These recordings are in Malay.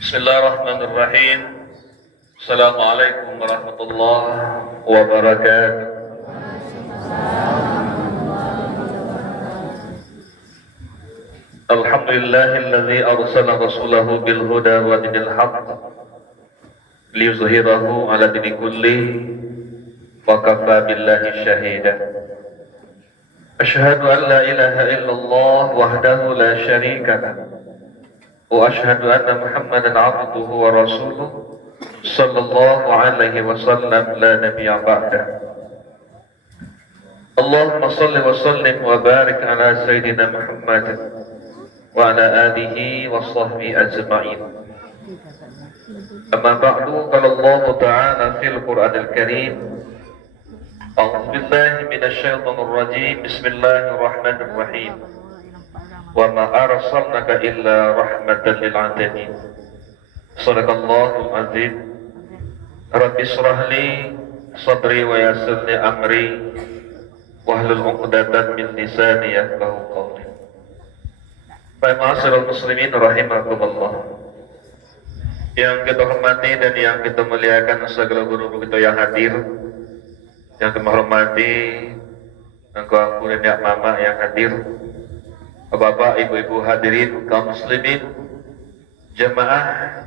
Bismillahirrahmanirrahim. Assalamualaikum warahmatullahi wabarakatuh. Alhamdulillahilladzi arsala rasulahu bil huda wa dinil haqq liyuzhirahu ala dini kulli wa kafa billahi shahida. Asyhadu an la ilaha illallah wahdahu la syarika lah. Wa asyhadu anna Muhammadan abduhu wa rasuluh sallallahu alaihi wasallam la nabiyya ba'dah. Allahumma salli wa sallim wa barik ala sayyidina Muhammad wa ala alihi wa sahbihi ajma'in. Amma ba'du, qala Allah ta'ala fil Qur'anil Karim, a'udzu billahi minasy syaithanir rajim. Bismillahirrahmanirrahim. Wa ma arsalnaka illa rahmatan lil alamin. Shadaqallahul azim. Rabbi shrah li sadri wa yassir li amri wahlul 'uqdatam min lisani yafqahu qawli. Ma'asyiral muslimin rahimakumullah. Yang kita hormati dan yang kita muliakan segala guru kita yang hadir, yang kita hormati engkau ampun dan mama yang hadir, bapak, ibu-ibu hadirin, kaum muslimin, jemaah,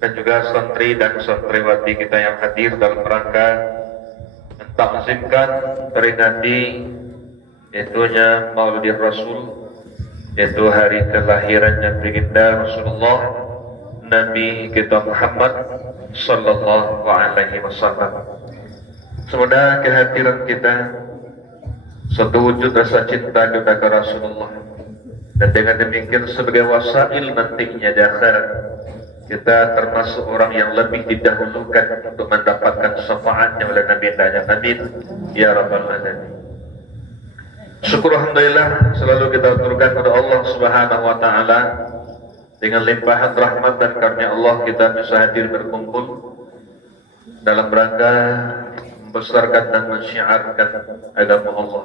dan juga santri dan santriwati kita yang hadir dalam rangka mentakzimkan peringati itunya Mauludir Rasul, yaitu hari kelahirannya baginda Rasulullah Nabi kita Muhammad sallallahu alaihi wasallam. Semoga kehadiran kita satu wujud rasa cinta kepada Rasulullah, dan dengan demikian sebagai wasail nantinya di akhirat kita termasuk orang yang lebih didahulukan untuk mendapatkan syafaatnya oleh Nabi dan Amin ya rabbal alamin. Syukur alhamdulillah selalu kita aturkan kepada Allah Subhanahu wa taala. Dengan limpahan rahmat dan karunia Allah kita bisa hadir berkumpul dalam rangka membesarkan dan mensyiarkan agama Allah.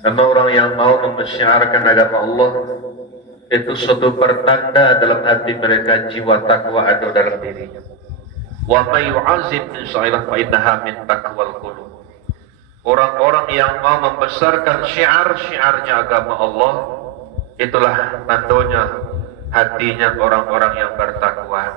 Karena orang yang mau mensyiarkan agama Allah itu suatu pertanda dalam hati mereka jiwa takwa ada dalam dirinya. Wa may yu'azzim min sya'irah fa innaha min taqwal qulub. Orang-orang yang mau membesarkan syiar-syiarnya agama Allah, itulah tandanya hatinya orang-orang yang bertakwa.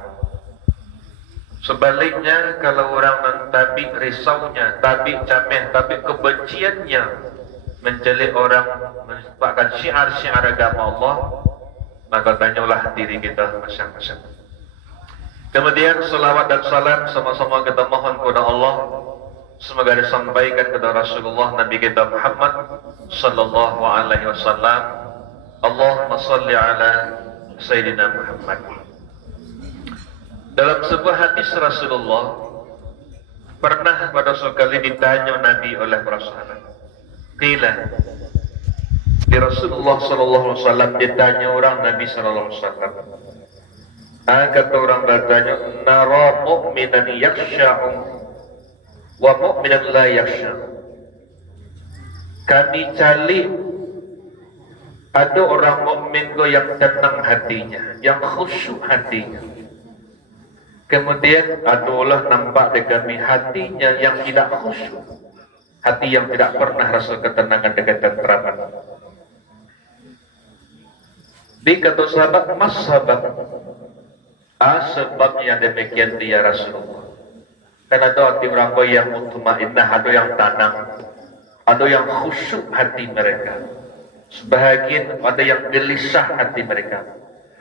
Sebaliknya, kalau orang mentabik risaunya, tabik cameh, tabik kebenciannya mencelik orang, menyebabkan syiar-syiar agama Allah, maka tanyalah diri kita masing-masing. Kemudian salawat dan salam sama-sama kita mohon kepada Allah, semoga disampaikan kepada Rasulullah Nabi kita Muhammad sallallahu alaihi wasallam. Allahumma salli ala Sayyidina Muhammad. Dalam sebuah hadis Rasulullah pernah pada suatu kali ditanya Nabi oleh para sahabat. Qila di Rasulullah sallallahu alaihi wasallam ditanya orang Nabi sallallahu alaihi wasallam. Kata orang bertanya, nara mu'minan yaksha'u wa mu'minan la yaksha'u. Kami cari ada orang mukmin yang tenang hatinya, yang khusyuk hatinya. Kemudian adalah nampak di kami hatinya yang tidak khusyuk, hati yang tidak pernah rasa ketenangan dan ketenteraman. Dikata sahabat, mas sahabat, sebabnya demikian dia Rasulullah. Karena ada hati orang yang mutmainnah, ada yang tenang, ada yang khusyuk hati mereka. Sebahagian ada yang gelisah hati mereka,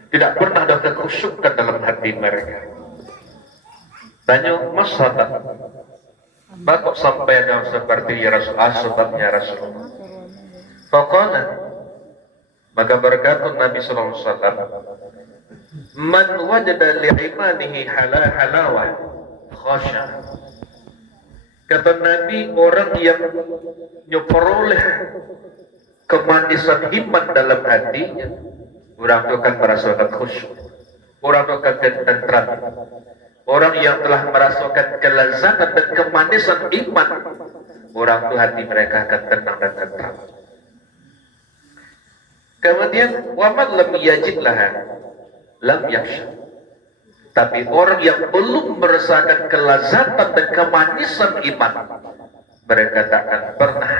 tidak pernah ada kekhusyukan dalam hati mereka. Tanya mas sahabat, kok sampai dalam seperti ya Rasulullah, sebabnya Rasulullah. Faqala, maka berkata Nabi sallallahu alaihi wasallam, man wajada li'imanihi halawah khasya. Kata Nabi, orang yang memperoleh kemanisan iman dalam hatinya, orang itu akan merasakan khusyuk, orang itu akan tentram. Orang yang telah merasakan kelezatan dan kemanisan iman, orang itu hati mereka akan tenang dan tentram. Kemudian waman lam yajid laha lam yakhsha. Tapi orang yang belum merasakan kelazatan dan kemanisan iman, mereka tak akan pernah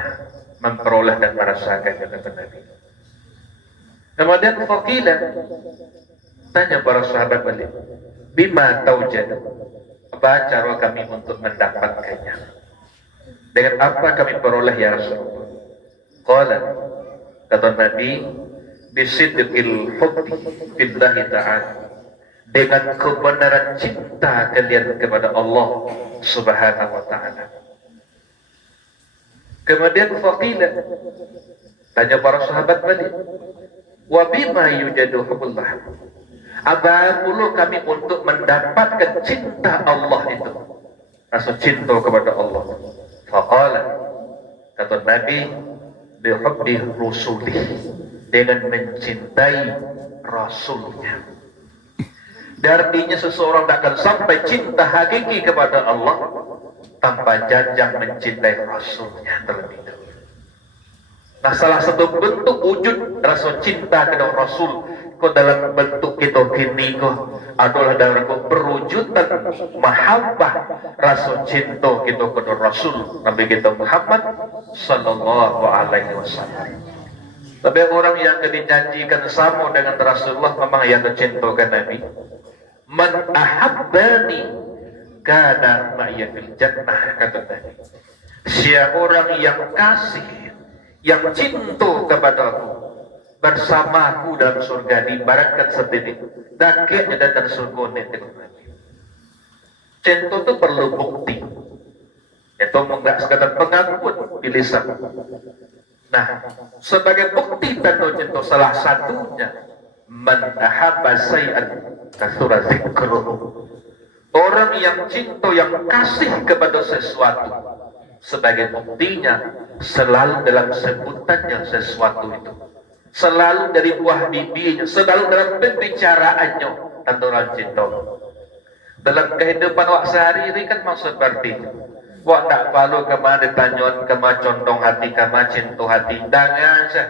memperoleh dan merasakan kata Nabi. Kemudian faqila, tanya para sahabat balik, bima taujad, apa cara kami untuk mendapatkannya? Dengan apa kami peroleh ya Rasulullah? Qala, kata Nabi, bisidqil hubbi fillahi ta'ala, dengan kebenaran cinta kalian kepada Allah Subhanahu wa taala. Kemudian faqila, tanya para sahabat balik, wa bima yujadu hubbullah, apa perlu kami untuk mendapatkan cinta Allah itu, rasa cinta kepada Allah? Faqala, kata Nabi, bihubbi rusulih, dengan mencintai Rasulnya. Artinya seseorang tak akan sampai cinta hakiki kepada Allah tanpa jajang mencintai Rasulnya terlebih dahulu. Nah, salah satu bentuk wujud rasa cinta kepada Rasul kau dalam bentuk kita kini kau adalah dalam perwujudan mahabbah rasa cinta kita kepada Rasul Nabi kita Muhammad sallallahu alaihi wasallam. Tapi orang yang dijanjikan sama dengan Rasulullah memang yang cintakan Nabi. Man ahabbani kana ma'ya fil jannah, kata Nabi. Siapa orang yang kasih, yang cinta kepadaku, bersamaku dalam surga di barakat sendiri, dakiknya datang surga ni. Cinta itu perlu bukti. Itu enggak sekadar pengakuan di lisan. Nah, sebagai bukti tanda cinta salah satunya, man ahabba syai'an kasura zikruhu, orang yang cinta, yang kasih kepada sesuatu, sebagai buktinya selalu dalam sebutannya sesuatu itu, selalu dari buah bibirnya, selalu dalam pembicaraannya tanda orang cinta. Dalam kehidupan wak sehari-hari kan memang seperti itu. Wak tak perlu kama ditanyakan kama condong hati, kama cinta hati, dangan sah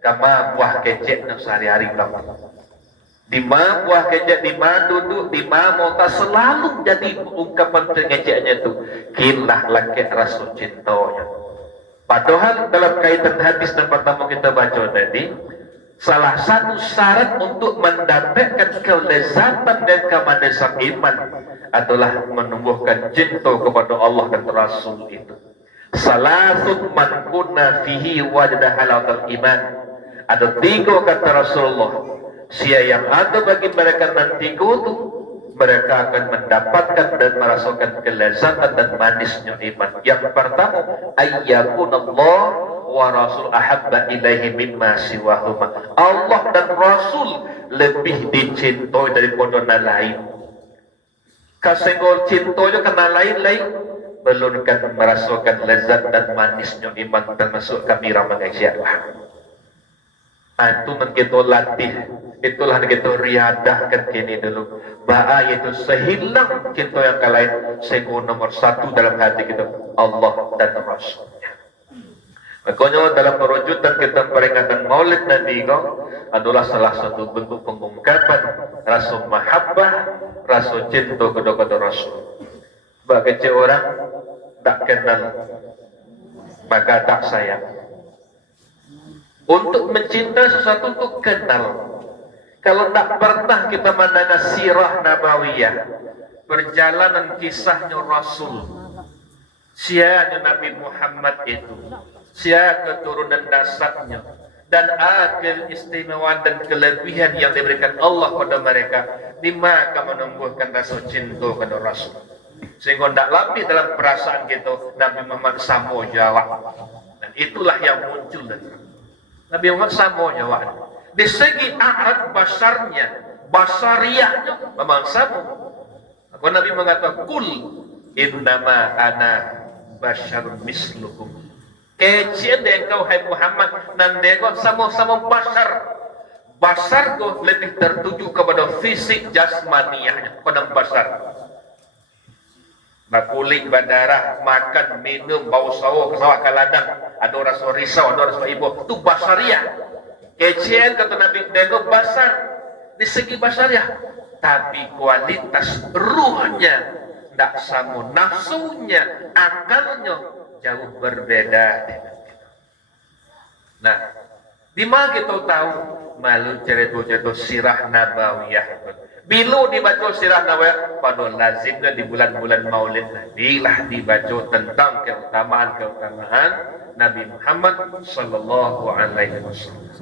kama buah kecek nak sehari-hari belakang. Di mana buah kecek, di mana duduk, di mana mota, selalu jadi ungkapan pengeceknya itu kilah laki rasa cintanya. Padahal dalam kaitan hadis yang pertama kita baca tadi, salah satu syarat untuk mendapatkan kelezatan dan kemanisan iman adalah menumbuhkan cinta kepada Allah dan Rasul itu. Salatun man kunna fihi wajada halawatul iman. Ada 3 kata Rasulullah, siapa yang ada bagi mereka nanti itu, mereka akan mendapatkan dan merasakan kelezatan dan manisnya iman. Yang pertama, ayyakunallah wa rasul ahabba ilaihi mimma siwahuma, Allah dan Rasul lebih dicintai daripada yang lain. Kasenggol cintanya kena lain-lain, belum kan merasakan lezat dan manisnya iman, termasuk kami ramai insyaAllah. Itu kita latih, itulah kita riadahkan kini dulu. Ba'a itu sehilang cinta yang lain, sehingga nomor 1 dalam hati kita Allah dan Rasulnya. Makanya dalam perwujudan kita peringatan Maulid Nabi adalah salah satu bentuk pengungkapan rasa mahabbah, rasa cinta kepada Rasul. Bagi orang tak kenal maka tak sayang. Untuk mencintai sesuatu untuk kenal. Kalau tak pernah kita mendengar sirah nabawiyah, perjalanan kisahnya Rasul, siapa Nabi Muhammad itu, siapa keturunan dasarnya, dan akil istimewa dan kelebihan yang diberikan Allah pada mereka, di mana menumbuhkan rasa cinta kepada Rasul, sehingga tidak lebih dalam perasaan kita Nabi Muhammad sama jawab. Dan itulah yang muncul dari Nabi Muhammad sama jawab. Di segi a'rad basarnya, basariyahnya memang sama. Maka Nabi mengatakan, kul innama ana basyarun mislukum. Kecil engkau hai Muhammad, dan engkau sama-sama basar. Basar itu lebih tertuju kepada fisik jasmaniyahnya, pada basar. Kulit, berdarah, makan, minum, bau sawo, kesawah ke ladang, ada rasa risau, ada rasa ibu, itu basariyah. Kecil kata Nabi, engkau basar. Di segi basariyah, tapi kualitas ruhnya tidak sama, nafsunya, akalnya jauh berbeda dengan kita. Nah, di mana kita tahu malu cerita-cerita sirah nabawiyah? Bila dibaca sirah nabawiyah pada lazimnya di bulan-bulan Maulid nadilah dibaca tentang keutamaan Nabi Muhammad sallallahu alaihi wasallam.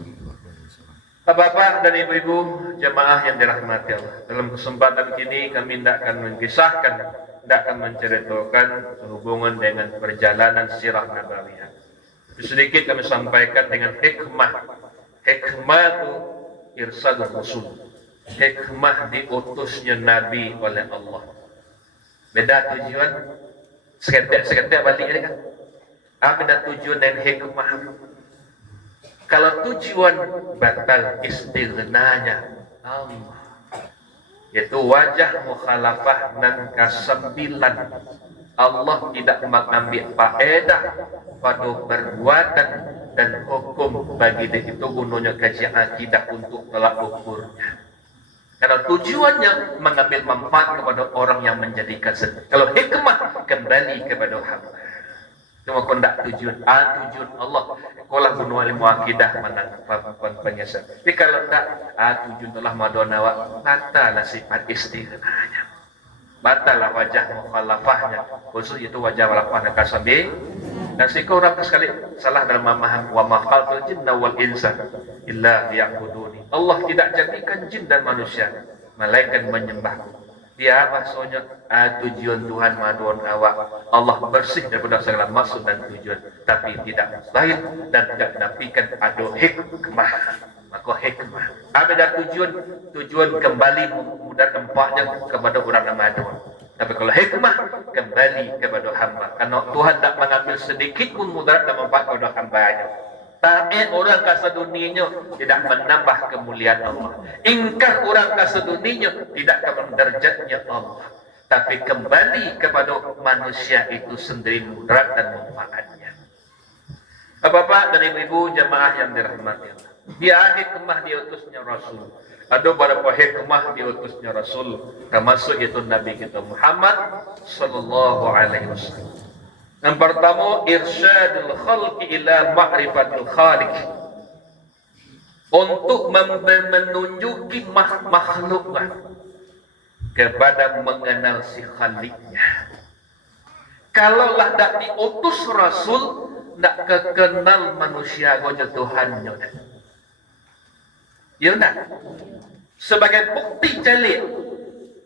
Bapak dan ibu-ibu jemaah yang dirahmati Allah, dalam kesempatan ini kami tidak akan mengisahkan, tidak akan menceritakan hubungan dengan perjalanan sirah nabawiyah. Sedikit kami sampaikan dengan hikmah. Hikmah itu irsadul rasul. Hikmah diutusnya Nabi oleh Allah. Beda tujuan. Seketik balik ini kan. Beda tujuan dan hikmah. Kalau tujuan batal istighnanya Allah, yaitu wajah mukhalafah dan kesembilan. Allah tidak mengambil faedah pada perbuatan dan hukum bagi dia itu gunanya kajian akidah untuk tolak ukurnya. Karena tujuannya mengambil manfaat kepada orang yang menjadikan sedih. Kalau hikmah kembali kepada hamba. Cuma kondak tujuan Allah. Kolah bunuh ilmu akidah menang penyesal. Tapi kalau tak tujuan telah madona wa batal sifat istighnanya. Batal wajah mukhalafahnya. Khusus itu wajah mukhalafahnya kasabi. Dan sikau orang sekali salah dalam memaham wa ma khalaqal jinna wal insa illa liya'buduni. Allah tidak jadikan jin dan manusia melainkan menyembahku. Dia maksudnya tujuan Tuhan maduan awak Allah bersih daripada segala maksud dan tujuan, tapi tidak mustahil dan tidak menafikan ada hikmah. Maka hikmah ada tujuan kembali memudar tempatnya kepada orang yang maduan. Tapi kalau hikmah kembali kepada hamba, karena Tuhan tidak mengambil sedikit pun mudarat dan manfaat kepada hambanya. Taat orang ke sedunianya tidak menambah kemuliaan Allah. Ingkar orang ke sedunianya tidak akan derajatnya Allah. Tapi kembali kepada manusia itu sendiri mudarat dan manfaatnya. Bapak dan ibu-ibu jemaah yang dirahmati Allah. Dia hikmah diutusnya Rasul. Ada beberapa hikmah diutusnya Rasul, termasuk itu Nabi kita Muhammad sallallahu alaihi wasallam. Yang pertama, irsyadul khalqi ila ma'rifatil khaliq. Untuk menunjuki makhluknya kepada mengenal si Khaliknya. Kalaulah tak diutus Rasul, tak kekenal manusia gojo Tuhannya. Ya tak? Sebagai bukti jalik.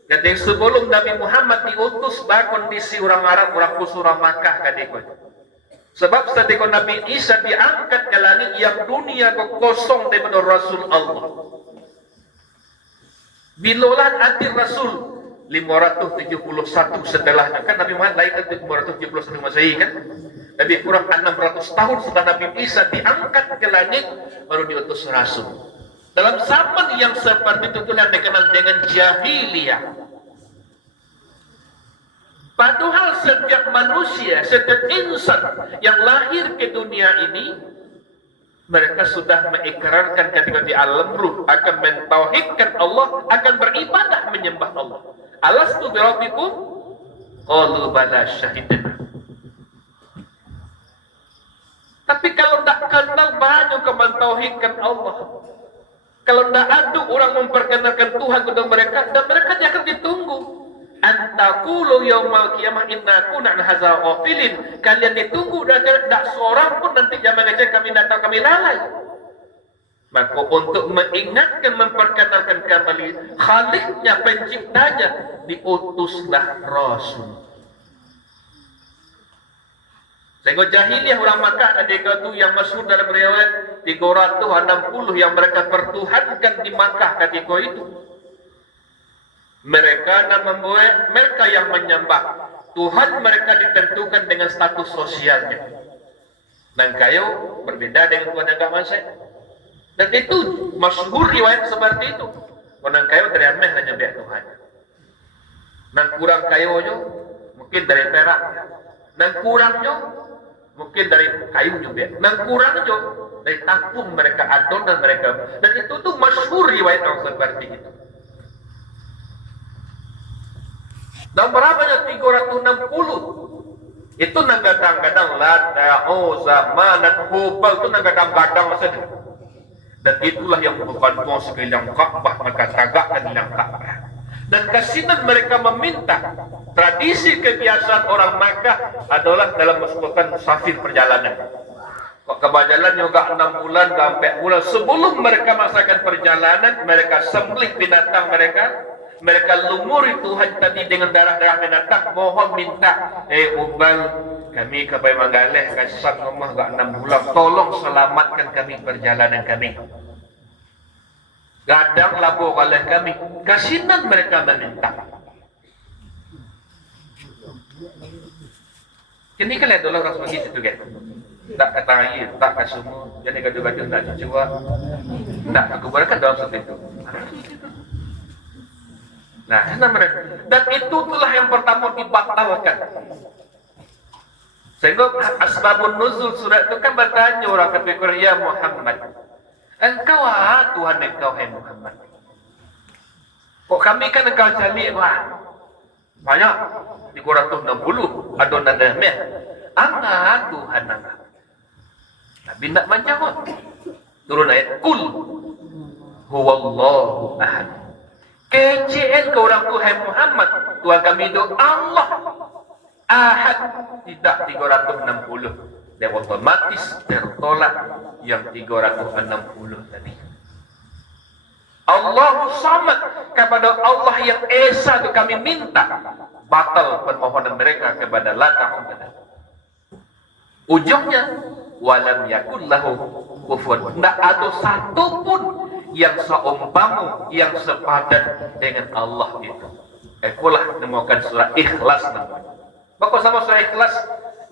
Jadi sebelum Nabi Muhammad diutus, bah kondisi orang Arab, orang khusus orang Makkah kadikot. Sebab ketika Nabi Isa diangkat ke langit yang dunia kosong daripada Rasul Allah. Bilolah hati Rasul 571 setelahnya. Kan Nabi Muhammad lahir 571 Masehi kan? Lebih kurang 600 tahun setelah Nabi Isa diangkat ke langit, baru diutus Rasul. Dalam zaman yang seperti itu yang dikenal dengan jahiliyah. Padahal setiap manusia, setiap insan yang lahir ke dunia ini, mereka sudah mengikrarkan ketika di alam ruh akan mentauhidkan Allah, akan beribadah menyembah Allah. Alastu bi rabbikum? Qalu bala syahidna. Tapi kalau tidak kenal banyak mentauhidkan Allah, kalau tidak ada orang memperkenalkan Tuhan kepada mereka, dan mereka dia akan ditunggu. Antakulu yaumal qiyamah inna kunna an hadza ghafilin. Kalian ditunggu dan tidak seorang pun nanti yang mengajak kami datang kami lalai. Maka untuk mengingatkan, memperkenalkan kembali Khaliknya, penciptanya, diutuslah Rasul. Sehingga jahiliyah orang Makkah ada itu yang masyhur dalam riwayat 360 yang mereka pertuhankan di Makkah ketika itu. Mereka membuat mereka yang menyembah Tuhan mereka ditentukan dengan status sosialnya. Dan kayu berbeda dengan Tuhan yang agama saya. Dan itu masyhur riwayat seperti itu. Orang kayu dari aneh hanya biar Tuhan. Dan kurang kayunya mungkin dari perak. Dan kurangnya mungkin dari kayu juga. Dan kurangnya dari tampung mereka adonan mereka. Dan itu tuh masyhur riwayat yang seperti itu. Dan berapanya 360? Itu nanggadang-gadang Lata, Uzza, Manat, Hubal, itu nanggadang-gadang saja. Dan itulah yang membantu sekeliling Ka'bah, maka tagakkan yang Ka'bah. Dan kasinan mereka meminta, tradisi kebiasaan orang Makkah adalah dalam melakukan musafir perjalanan. Kok kebajalan juga 6 bulan, sampai bulan sebelum mereka masakan perjalanan, mereka sembelih binatang mereka lumuri Tuhan tadi dengan darah-darah binatang, mohon minta, Ubal, kami kapai Manggaleh, kasih rumah gak 6 bulan, tolong selamatkan kami perjalanan kami. Gadang labur oleh kami, kasinan mereka meminta. Kini kan lihat dulu orang seperti itu kan, tak kata air, tak kasumur, jadi gaduh-gaduh tak cucua, tak kegubarkan dalam seperti itu. Nah, dan itu itulah yang pertama dibatalkan. Sehingga asbabun nuzul surat itu kan bertanya orang kata, ya Muhammad, engkau Tuhan engkau hai Muhammad. Kok kami kan engkau cari banyak 360 adonan meh. Anga Tuhan anga. Nabi nak menjawab. Turun ayat kul huwallahu ahad. KCN ke orang Tuhan Muhammad, Tuhan kami itu Allah ahad, tidak 360. Dan otomatis tertolak yang 360 tadi. Allahu Samad, kepada Allah yang Esa itu kami minta, batal permohonan mereka kepada Lata. Ujungnya walam yakul lahu kufuwan, tidak ada satu pun yang seumpamu, yang sepadan dengan Allah itu. Itulah nemukan surah Ikhlas namanya. Maka sama surah Ikhlas,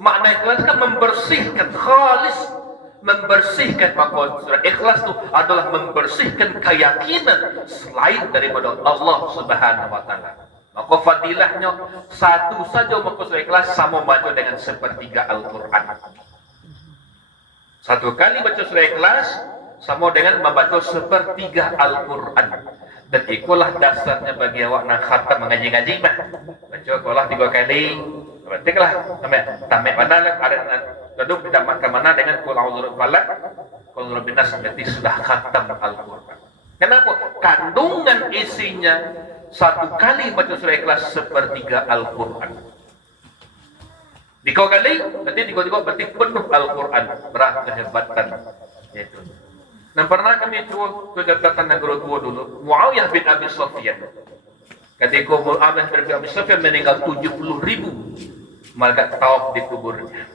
makna Ikhlas kan membersihkan, khalis, membersihkan. Maka surah Ikhlas itu adalah membersihkan keyakinan selain daripada Allah Subhanahu wa taala. Maka fadilahnya satu saja maka surah Ikhlas sama baca dengan sepertiga Al-Quran. Satu kali baca surah Ikhlas sama dengan membaca sepertiga Al-Quran. Dan itulah dasarnya bagi awak nak khatam mengaji-ngaji mah. Baca sekolah 3 kali. Berarti lah tamat mana lah ada duduk ditamatkan mana dengan qul a'udzu falaq, qul rabbin nas, berarti sudah khatam Al-Quran. Kenapa? Kandungan isinya satu kali baca surah Ikhlas sepertiga Al-Quran. 3 kali, berarti 3 berarti penuh Al-Quran. Berat kehebatan itu. Dan pernah kami kedekatan negara tua dulu, Muawiyah bin Abi Sufyan. Ketika Muawiyah bin Abi Sufyan meninggal 70.000 malaikat tawaf di kuburnya.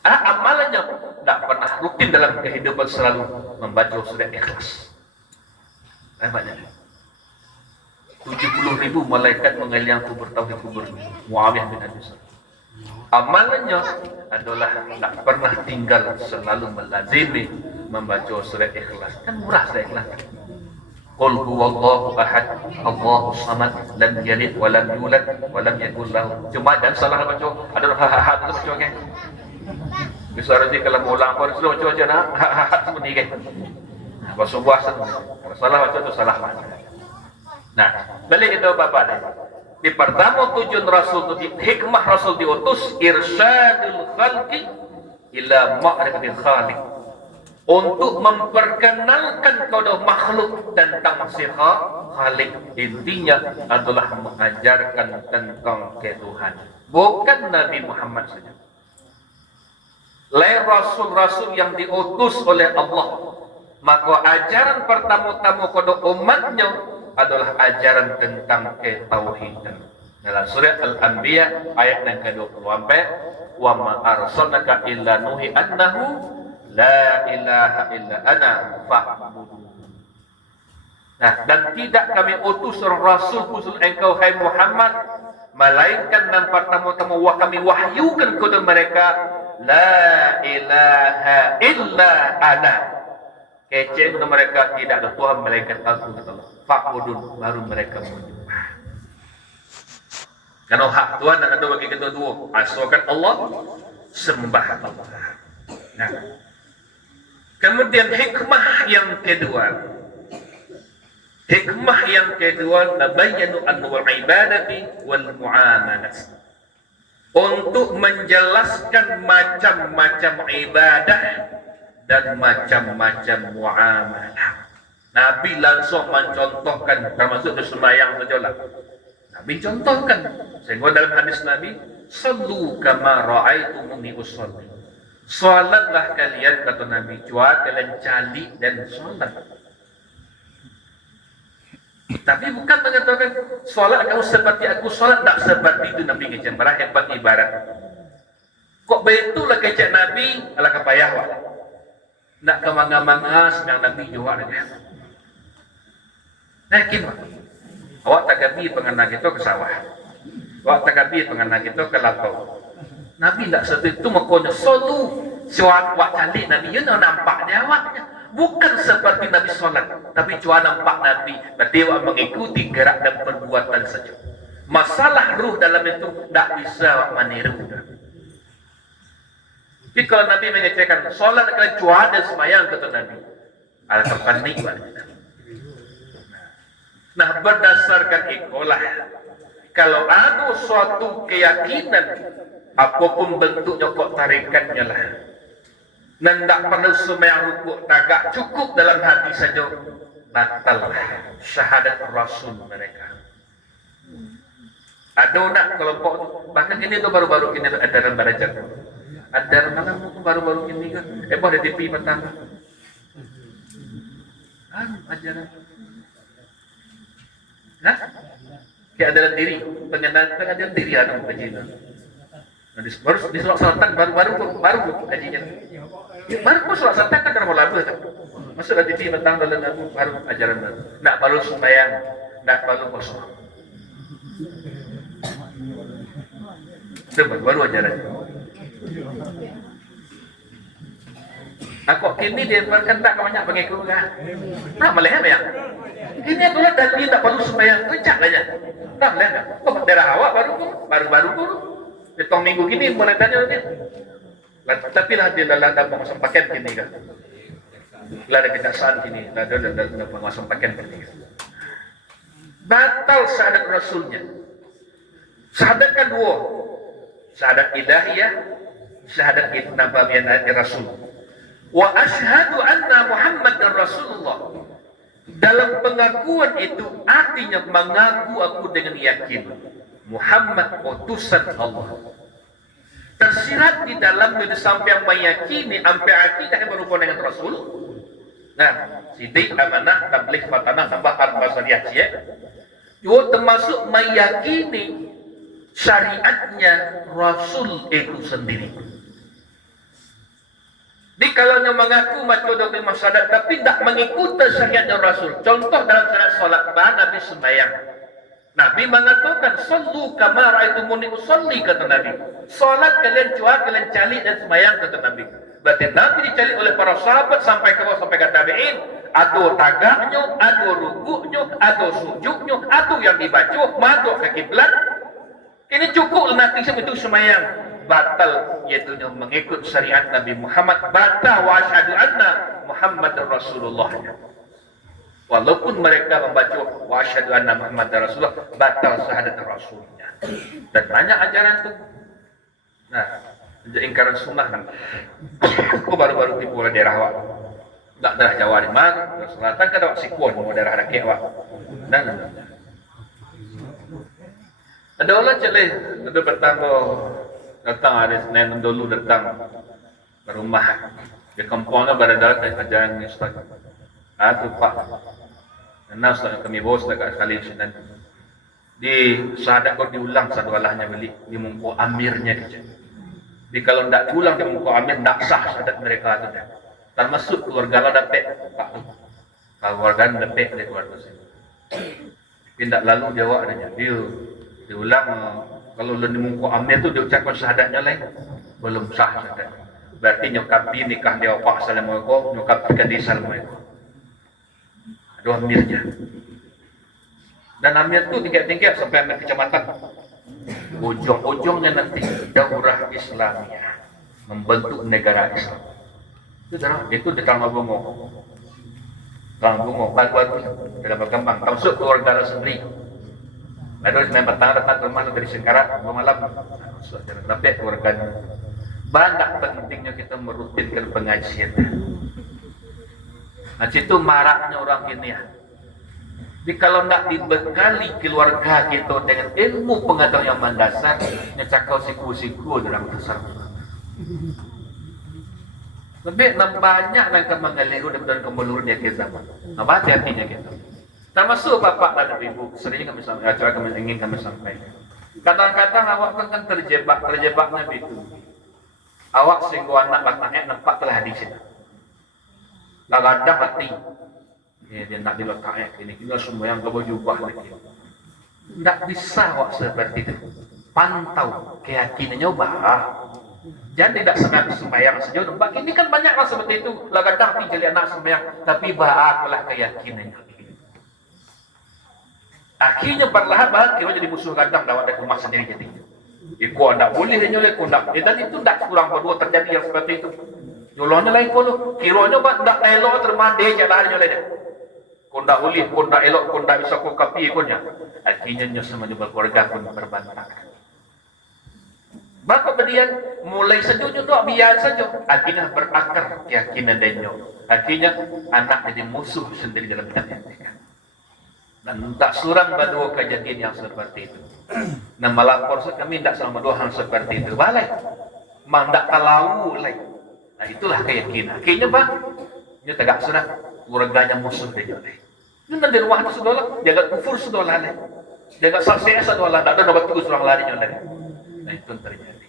Amalannya tidak pernah rutin dalam kehidupan, selalu membaca surah Ikhlas. Banyak. 70.000 malaikat mengelilingi kubur tauhid kuburnya Muawiyah bin Abi Sufyan. Amalannya adalah tidak pernah tinggal, selalu melazimi membaca surah Ikhlas. Kan murah surah Ikhlas. Qul huwallahu ahad, Allahu samad, lam yalid wa lam yulad wa lam yakul lahu. Cuma dan salah baca, ada ha tu baca kan. Bisa rezeki kalau mau ulang pun sudah baca nak ha semua ni kan. Bahasa buasan. Kalau salah baca tu salah baca. Nah, balik itu Bapak ni. Di pertama tujuan Rasul itu, hikmah Rasul diutus irsyadul khalqi ila ma'rifatil khaliq, untuk memperkenalkan kepada makhluk tentang si Khaliq. Intinya adalah mengajarkan tentang ketuhanan, bukan Nabi Muhammad saja. Lain rasul-rasul yang diutus oleh Allah, maka ajaran pertama-tama kepada umatnya adalah ajaran tentang ketauhidan. Dalam surah Al-Anbiya ayat yang ke-24, wa ma arsalnaka illa nuhi annahu la ilaha illa ana fa'budu. Nah, dan tidak kami utus rasul khusus engkau hai Muhammad, melainkan dan pertama-tama kami wahyukan kepada mereka la ilaha illa ana. Kece kepada mereka tidak ada Tuhan melainkan aku, kata Allah. Fa'budun, baru mereka menyembah. Karena hak Tuhan dan ada bagi kita dua, asalkan Allah, sembah Allah. Nah, kemudian hikmah yang kedua, Hikmah yang kedua, nabayyanu anwa'ul ibadati wal muamalah. Untuk menjelaskan macam-macam ibadah dan macam-macam muamalah. Nabi langsung mencontohkan, termasuk di sembahyang sajalah. Nabi contohkan. Sehingga dalam hadis Nabi, "Sallu kama ra'aitumuni usolli." Salatlah kalian, kata Nabi, jua kalian cali dan salat. Tapi bukan mengatakan solat kamu seperti aku, solat tak seperti itu. Nabi kecek marah hebat ibarat. Kok beitulah kecek Nabi ala kapayah wak. Nak kemanga-manga sedang Nabi juga ada. Nah gimana? Awak tak gabi pengenak itu ke sawah. Awak tak gabi pengenak itu ke lapau. Nabi tak seperti itu makanya solu. Siwak wak calik Nabi you nampak dia awaknya. Bukan seperti Nabi solat, tapi cuma nampak Nabi. Berarti awak mengikuti gerak dan perbuatan saja. Masalah ruh dalam itu tak bisa awak meniru. Jadi kalau Nabi mengecekkan solat kalian cuma dan semayang, kata Nabi, al-Quran nikmat. Nah, berdasarkan itulah, kalau ada suatu keyakinan, apapun bentuknya kok tarikatnya lah. Dan tak perlu semayang rukuk, tagak cukup dalam hati saja, batal syahadat Rasul mereka. Ada nak kelompok, bahkan ini tu baru-baru ini ada dalam belajar. Ada dalam mana baru-baru ini kan? Boleh di TV petang. Ajaran. Nah, kayak dalam diri, pengenalan diri ada kajian. Baru di Sulawesi Selatan baru kajian. Baru pun Sulawesi Selatan kan terlalu lama tak. Masuk di TV tentang dalam baru ajaran baru. Nak baru sembahyang, nak baru kosong. Itu baru ajaran. Aku kini dia berkendak banyak pengikut kan. Nah melihat ya. Ini adalah dalil tak perlu sembahyang, kecak aja. Tak melihat. Kok daerah awak baru. Hitung minggu gini mulai tanya dia. Tapi lah dia dalam penguasaan paket gini kan. Lah ada kejaksaan gini, lah ada dalam penguasaan paket gini. Batal syahadat Rasulnya. Syahadat kan dua. Syahadat ilahiyah, syahadat nabawiyah Rasul. Wa asyhadu anna Muhammadar Rasulullah. Dalam pengakuan itu artinya mengaku aku dengan yakin Muhammad utusan Allah. Tersirat di dalam itu sampai meyakini sampai akidah yang berhubungan dengan Rasul. Nah, sidik, amanah, tabligh, fatanah, tambah bahasa dia. Juga termasuk meyakini syariatnya Rasul itu sendiri. Di kalau mengaku macam dokter masyarakat tapi tidak mengikuti syariatnya Rasul. Contoh dalam salat Nabi sembahyang. Nabi mengatakan sallu kama ra'aitumuni usolli, kata Nabi. Salat kalian cuak, kalian calik dan sembahyang, kata Nabi. Berarti Nabi dicalik oleh para sahabat sampai ke bawah sampai ke tabi'in. Ada tagaknya, ada rukuknya, ada sujudnya, ada yang dibaca, maduk ke kiblat. Ini cukup nanti itu sembahyang. Batal yaitu mengikut syariat Nabi Muhammad. Batal wa asyhadu anna Muhammadar Rasulullah. Walaupun mereka membaca wa asyhadu anna Muhammadar Rasulullah, batal syahadat Rasulnya. Dan banyak ajaran itu. Nah, ingkaran sunnah kan. Aku baru-baru di pulau daerah awak. Tak daerah Jawa di mana? Selatan kan ada Sikuan, mau daerah Rakyat awak. Dan ada orang celeh, ada pertama datang hari Senin dulu datang ke rumah di kampungnya berada di ajaran Ustaz. Tu Pak. Karena Ustaz kami bos dekat sekali Senin. Di syahadat kau diulang satu alahnya beli di mungko amirnya dia. Di kalau tidak diulang di mungko amir tidak sah syahadat mereka itu. Termasuk keluarga lah dapat Pak tu. Keluarga dapat dari keluarga sini. Tidak lalu jawab adanya. Dia diulang. Kalau lu dimungku amir tu dia ucapkan syahadatnya lain, belum sah syahadat. Berarti nyokapi nikah dia opak assalamualaikum, nyokapi kadi assalamualaikum. Ada amirnya. Dan amir tu tingkat-tingkat sampai amir kecamatan. Ujung-ujungnya nanti daurah Islamiyah membentuk negara Islam. Itu di Tangga Bongo. Orang bungo, bagus dalam berkembang, termasuk keluarga sendiri. Lalu main petang datang ke rumah dari Sengkarat, malam, masuk jalan dapat keluarganya. Banyak pentingnya kita merutinkan pengajian. Nah, situ maraknya orang ini ya. Jadi kalau nak dibekali keluarga kita dengan ilmu pengetahuan yang mendasar, nyecakau siku-siku dalam besar. Lebih banyak yang mengeliru dan kemeluru dia kita. Apa hati-hatinya kita. Termasuk bapak dan ibu, sering kami sampaikan, acara kami ingin kami sampaikan. Kadang-kadang awak kan terjebaknya itu. Awak singgung anak batangnya nampak telah di sini. Kadang hati. Ya, dia nak diletaknya ini kita semua yang kau jubah lagi. Tak bisa awak seperti itu. Pantau keyakinannya bah. Jangan tidak sengaja sembahyang saja. Bagi ini kan banyak lah seperti itu. Kadang tinggal anak sembahyang, tapi bah apalah keyakinannya. Akhirnya perlahan-lahan kita jadi musuh kadang dapat dari rumah sendiri jadi. Iku tidak boleh nyolek kundak. Dan itu tidak kurang berdua terjadi yang seperti itu. Nyolongnya lain pun, kiranya tidak elok termandai jalan nyolek. Kondak ulih, kondak elok, kondak bisa kau kapi ikonnya. Akhirnya nyo sama berkeluarga pun berbantah. Maka kemudian mulai sejujurnya doa biasa saja. Akhirnya berakar keyakinan denyo. Akhirnya anak jadi musuh sendiri dalam hati. Dan tak surang berdua kejadian yang seperti itu. Nah melapor kami tidak sama dua hal seperti itu. Balai, mandak talau lagi. Nah itulah keyakinan. Akhirnya bang, ini tegak surang. Keluarganya musuh dia ni. Ini nanti rumah itu sudah lah, jaga kufur sudah lah ni, jaga saksi sudah lah, tak ada dapat tugas orang lain yang lain. Nah itu terjadi.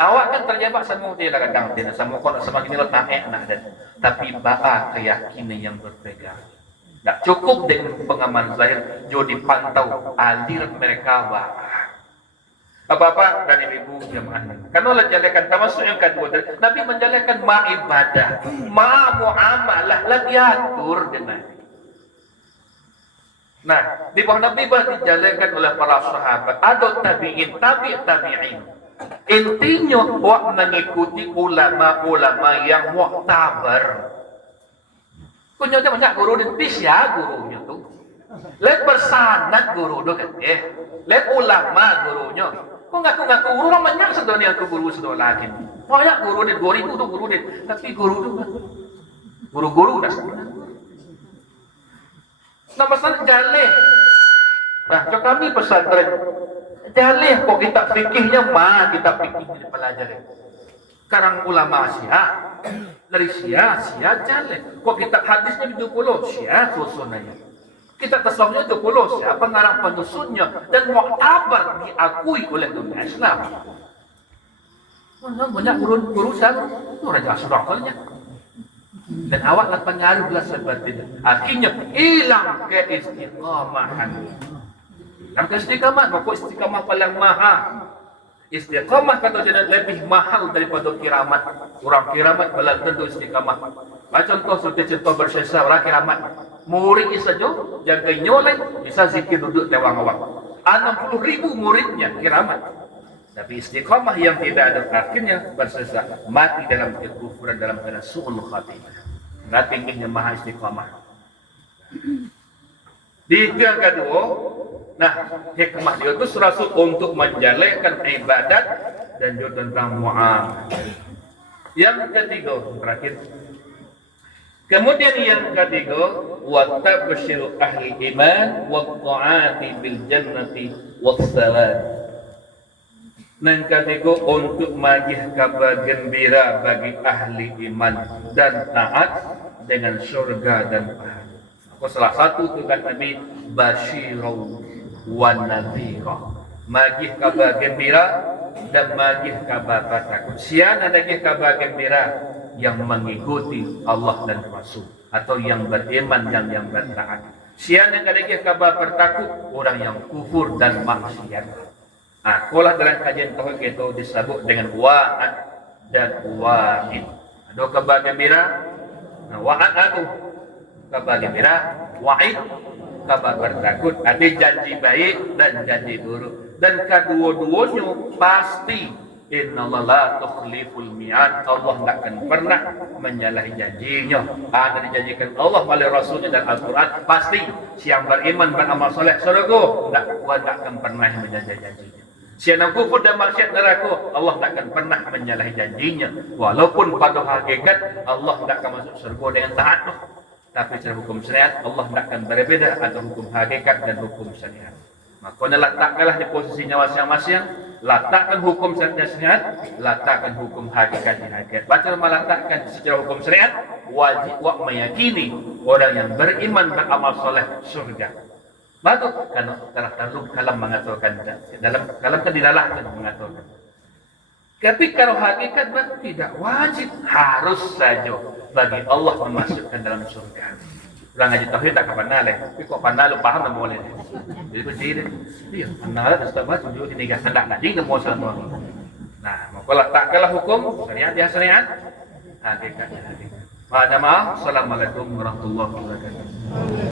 Awak kan terjebak sama dia kadang dia sama kau sama gini letak nak dan tapi baa keyakinan yang berpegang. Tak cukup dengan pengaman zahir, jo dipantau alir mereka baa. Bapak-bapak dan ibu jemaah. Karena Allah jadikan termasuk yang kedua, Nabi menjalankan ibadah, muamalah, lah diatur dengan. Nah, di bawah Nabi dijalankan oleh para sahabat, ada tabi'in. Intinya, wak mengikuti ulama-ulama yang muktabar. Punya banyak guru dan bisya gurunya tu. Let bersanad guru tu kan, let ulama gurunya. Kau ngaku orang banyak sedonia aku guru sedolah lagi. Banyak guru dia, 2000 tu guru dia. Tapi guru tu guru dah sebenarnya. Nama sana jalih. Nah, so kami pesantren jalih kok kita fikihnya kita fikihnya dipelajari. Sekarang ulama sia, dari sia jalih. Kok kita hadisnya 20 sia susunanya. Kita tasawufnya 20 siapa ngarang penyusunnya dan muktabar diakui oleh dunia Islam. Banyak guru saya itu raja surakalnya. Dan awaklah pengaruhlah seperti itu. Akhirnya hilang keistiqamahan. Hilang keistiqamah, maka istiqamah paling mahal. Istiqamah kata jadi lebih mahal daripada kiramat. Orang kiramat belum tentu istiqamah. Contoh seperti contoh bersesa orang kiramat. Murid saja jaga nyolek bisa zikir duduk lewang awak. 60.000 muridnya kiramat. Tapi istiqamah yang tidak ada akhirnya bersesa mati dalam kekufuran dalam keadaan su'ul khatimah. Nah tingginya maha istiqamah. Di yang kedua, nah hikmah dia itu rasul untuk menjalankan ibadat dan juga tentang muamalah. Yang ketiga terakhir. Kemudian yang ketiga, wa tabshiru ahli iman wa ta'ati bil jannati was salam. Yang ketiga untuk magih kabar gembira bagi ahli iman dan taat dengan surga dan pahala. Salah satu tugas Nabi basyirau wa nadhira. Magih kabar gembira dan magih kabar takut. Sian ada kabar gembira yang mengikuti Allah dan Rasul atau yang beriman dan yang bertaat. Sian yang ada kabar bertakut orang yang kufur dan maksiat. Kolah dalam kajian tauhid itu disebut dengan wa'ad dan wa'id. Ada kabar gembira, wa'ad itu kabar gembira, wa'id kabar bertakut. Ada janji baik dan janji buruk. Dan kedua-duanya pasti Innallaha la tukhliful mi'ad. Allah tidak akan pernah menyalahi janjinya. Ada dijanjikan Allah melalui Rasulnya dan Al-Quran. Pasti siang beriman beramal soleh surga, tidak akan pernah menyalahi janjinya. Siang kufur dan maksiat neraka, Allah tidak akan pernah menyalahi janjinya. Walaupun pada hakikat Allah tidak akan masuk surga dengan taat. Tapi secara hukum syariat Allah tidak akan berbeda antara hukum hakikat dan hukum syariat. Maka letakkanlah di posisinya masing-masing. Letakkan hukum syariat, letakkan hukum hakikat di hakikat. Baca meletakkan secara hukum syariat, wajib meyakini orang yang beriman beramal soleh surga. Bagus karena dalam kalam mengatakan dalam kalam kedilalahan mengatakan. Tapi kalau hakikat tidak wajib, harus saja bagi Allah memasukkan dalam surga. Orang ngaji tauhid tak kapan nale, tapi kok panalo paham tak boleh. Jadi kecil, iya panalo tak baca juga ini gak hendak ngaji tak mau sama. Nah, maka letakkanlah hukum syariat ya syariat, hakikatnya hakikat. Assalamualaikum warahmatullahi wabarakatuh.